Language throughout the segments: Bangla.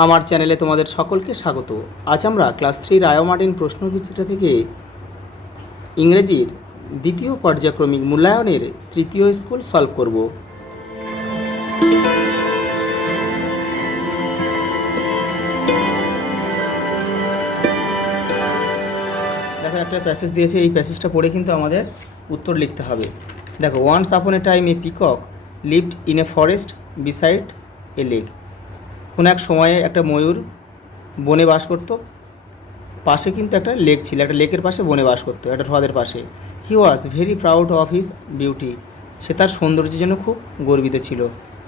আমার চ্যানেলে তোমাদের সকলকে স্বাগত। আজ আমরা ক্লাস 3 রায় মার্টিন প্রশ্নবিচিত্রা থেকে ইংরেজির দ্বিতীয় পর্যায়ক্রমিক মূল্যায়নের তৃতীয় স্কুল সলভ করব। দেখো একটা প্যাসেজ দিয়েছে, এই প্যাসেজটা পড়ে কিন্তু আমাদের উত্তর লিখতে হবে। দেখো, once upon a time a peacock lived in a forest beside a lake. কোনো এক সময়ে একটা ময়ূর বনে বাস করতো, পাশে কিন্তু একটা লেক ছিল, একটা লেকের পাশে বনে বাস করতো, একটা হ্রদের পাশে। He was very proud of his beauty. সে তার সৌন্দর্যের জন্য খুব গর্বিত ছিল।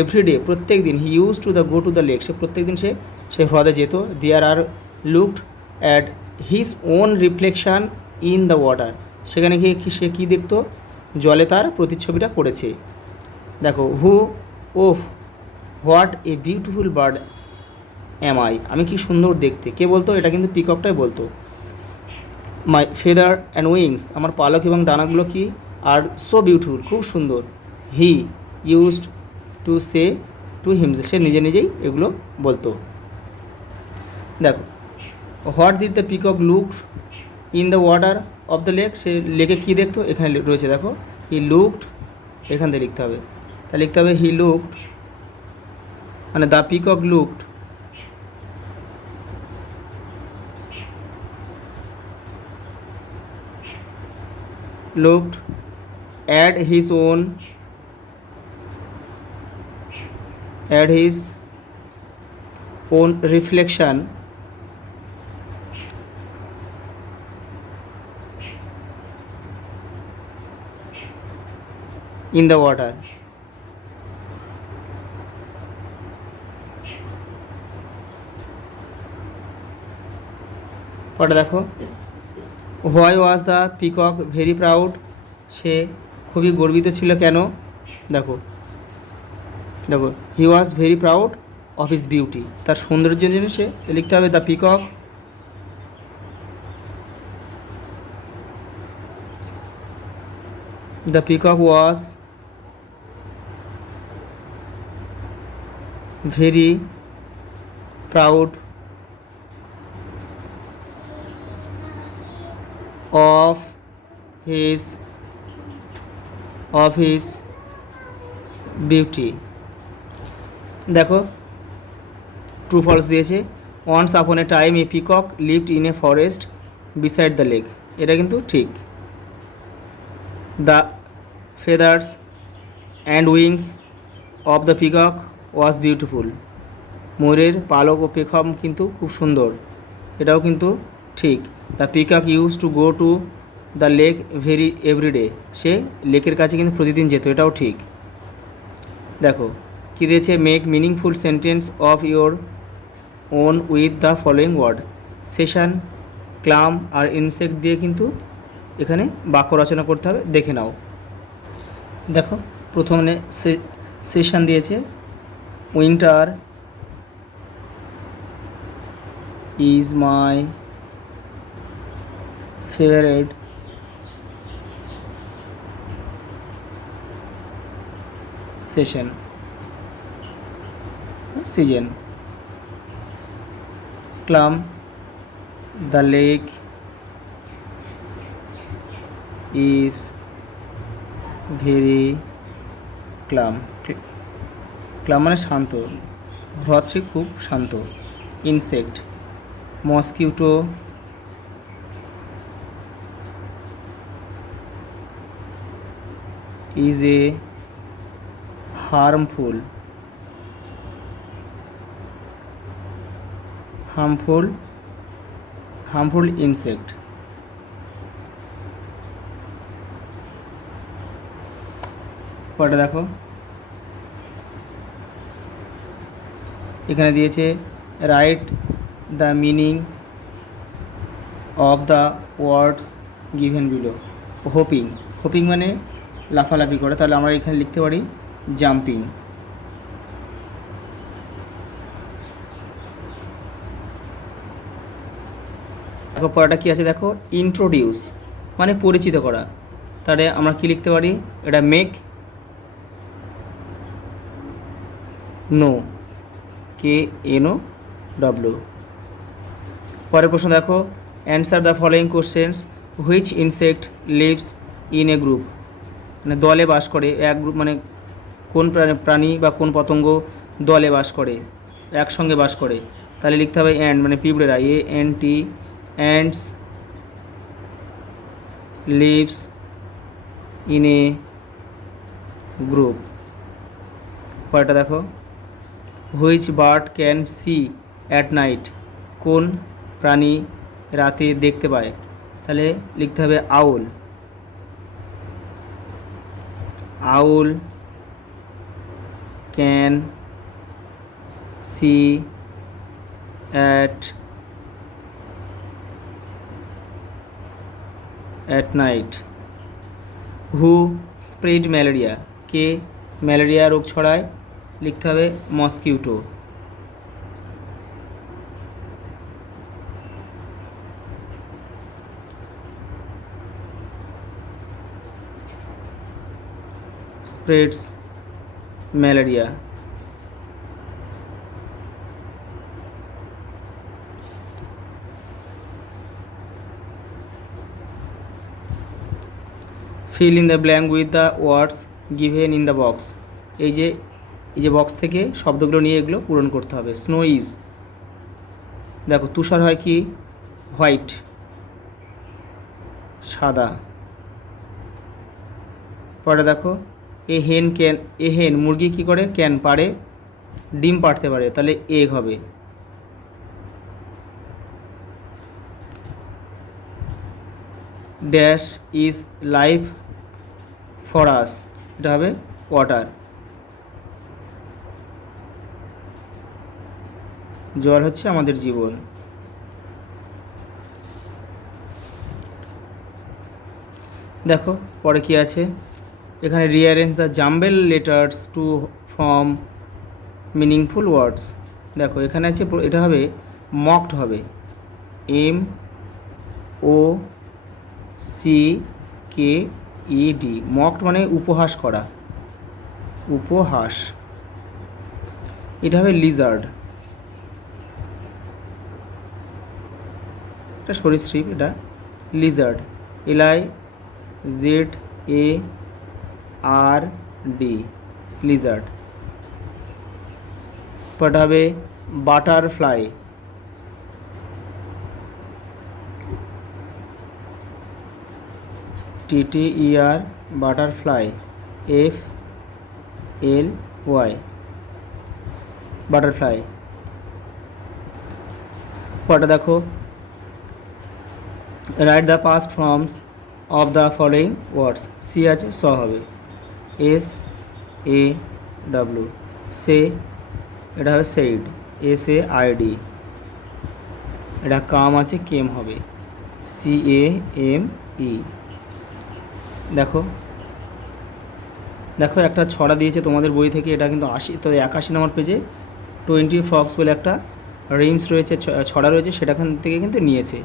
এভরিডে, প্রত্যেক দিন, he use to go to the lake, সে প্রত্যেক দিন সে হ্রদে যেত। There are looked at his own reflection in the water. সেখানে গিয়ে সে কী দেখতো? জলে তার প্রতিচ্ছবিটা পড়েছে। দেখো, who of what a beautiful bird am I, আমি কি সুন্দর দেখতে। কে বলতো? এটা কিন্তু পিককটাই বলতো। মাই ফেদার অ্যান্ড উইংস, আমার পালক এবং ডানাগুলো কি আর সো বিউটিফুল, খুব সুন্দর। He used to say to himself, সে নিজে নিজেই এগুলো বলতো। দেখো, what did the peacock look in the water of the lake, সে লেকে কী দেখতো? এখানে রয়েছে, দেখো, হি লুকড, এখান থেকে লিখতে হবে। তা লিখতে হবে হি লুকড, মানে the peacock looked looked at his own reflection in the water. পরে দেখো, why was the peacock very proud, সে খুবই গর্বিত ছিল কেন? দেখো দেখো, he was very proud of his beauty, তার সৌন্দর্যের জন্য সে লিখতে হবে the peacock was very proud of his beauty. দেখো, ট্রু ফলস দিয়েছে। Once upon a time a peacock lived in a forest beside the lake, এটা কিন্তু ঠিক। The feathers and wings of the peacock was beautiful, ময়ূরের পালক ও পেখম কিন্তু খুব সুন্দর, এটাও কিন্তু ঠিক। The peacock use to go to the lake very everyday, সে লেকের কাছে কিন্তু প্রতিদিন যেত, এটাও ঠিক। দেখো কী দিয়েছে? Make meaningful sentence of your own with the following word. Session, calm আর ইনসেক্ট দিয়ে কিন্তু এখানে বাক্য রচনা করতে হবে, দেখে নাও। দেখো, প্রথমে সেশন দিয়েছে, winter is my favourite session season. Calm, the lake is very calm, calm মানে শান্ত, হ্রদটি খুব শান্ত। Insect, mosquito is a harmful insect. পরে দেখো, এখানে দিয়েছে write the meaning of the words given below. Hopping, hopping মানে লাফালাফি করে, তাহলে আমরা এখানে লিখতে পারি জাম্পিং। দেখো পড়াটা কী আছে, দেখো, ইন্ট্রোডিউস মানে পরিচিত করা, তাহলে আমরা কি লিখতে পারি? এটা মেক নো, কে এনো ডব্লু। পরের প্রশ্ন দেখো, answer the following questions. Which insect leaves in a group, মানে দলে বাস করে, এক গ্রুপ মানে কোন প্রাণী বা কোন পতঙ্গ দলে বাস করে, একসঙ্গে বাস করে। তাহলে লিখতে হবে অ্যান্ড, মানে পিঁপড়েরা, ANT, ants lives in a group. পরেরটা দেখো, which bird can see at night, কোন প্রাণী রাতে দেখতে পায়। তাহলে লিখতে হবে owl. Owl can see at night. Who spread malaria, কে ম্যালেরিয়া রোগ ছড়ায়। লিখতে হবে mosquito. Spreads malaria. Fill in the blank with the words given in the box. এই যে বক্স থেকে শব্দগুলো নিয়ে এগুলো পূরণ করতে হবে। স্নো ইজ, দেখো তুষার হয় কি, হোয়াইট, সাদা। পরে দেখো, এ হেন মুরগি কি করে, ক্যান পারে, ডিম পাড়তে পারে, তাহলে এগ হবে। Dash is life for us, এটা হবে ওয়াটার। জল হচ্ছে আমাদের জীবন। দেখো পরে কি আছে, এখানে rearrange the jumble letters to form meaningful ওয়ার্ডস। দেখো এখানে আছে, এটা হবে মকড হবে, MOCKED। মকড মানে উপহাস করা, উপহাস। এটা হবে লিজার্ড, এটা সরীসৃপ, এটা লিজার্ড, LIZARD, লিজার্ড। পরটা হবে butterfly, TTER, butterfly, FLY, butterfly. পরটা দেখো, write the past forms of the following words. See আছে, স হবে, SAW, সে, এটা হবে সেইড, SAID। এটা কাম আছে, কেম হবে, CAME। দেখো একটা ছড়া দিয়েছে তোমাদের বই থেকে, এটা কিন্তু 81 নম্বর পেজে 20 ফ্রগস বলে একটা রিমস রয়েছে, ছড়া রয়েছে, সেটাখান থেকে কিন্তু নিয়েছে।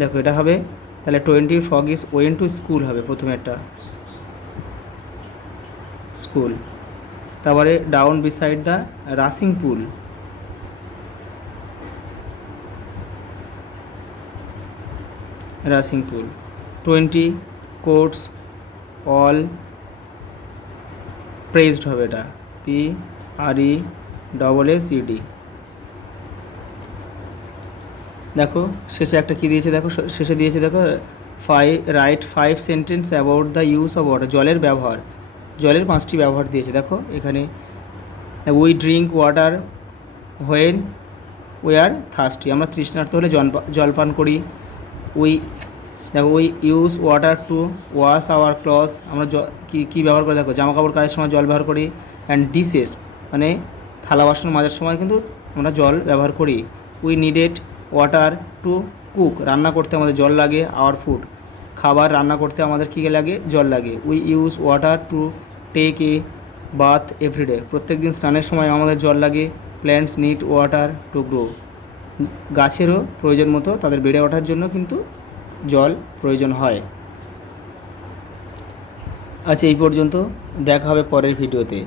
দেখো এটা হবে, তাহলে 20 frog is went to school হবে প্রথমে, একটা স্কুল। তারপরে down beside the racing pool, racing pool. 20 courts all praised হবে, এটা PRESSED। দেখো শেষে একটা কী দিয়েছে, দেখো শেষে দিয়েছে, দেখো right 5 sentence about the use of water, জলের ব্যবহার, জলের 5টি ব্যবহার দিয়েছে। দেখো এখানে, we drink water when we are thirsty, আমরা তৃষ্ণার্ত হলে জল পান করি। দেখো we use water two wash our clothes, আমরা কী ব্যবহার করে, দেখো জামা কাপড় কাচার সময় জল ব্যবহার করি। অ্যান্ড ডিশেস, মানে থালা বাসন মাজার সময় কিন্তু আমরা জল ব্যবহার করি। We needed water to cook, রান্না করতে আমাদের জল লাগে। আওয়ার ফুড, খাবার রান্না করতে আমাদের কী লাগে, জল লাগে। We use water to take a bath everyday, প্রত্যেক দিন স্নানের সময় আমাদের জল লাগে। Plants need water to grow, গাছেরও প্রয়োজন মতো তাদের বেড়ে ওঠার জন্য কিন্তু জল প্রয়োজন হয়। আচ্ছা এই পর্যন্ত, দেখা হবে পরের ভিডিওতে।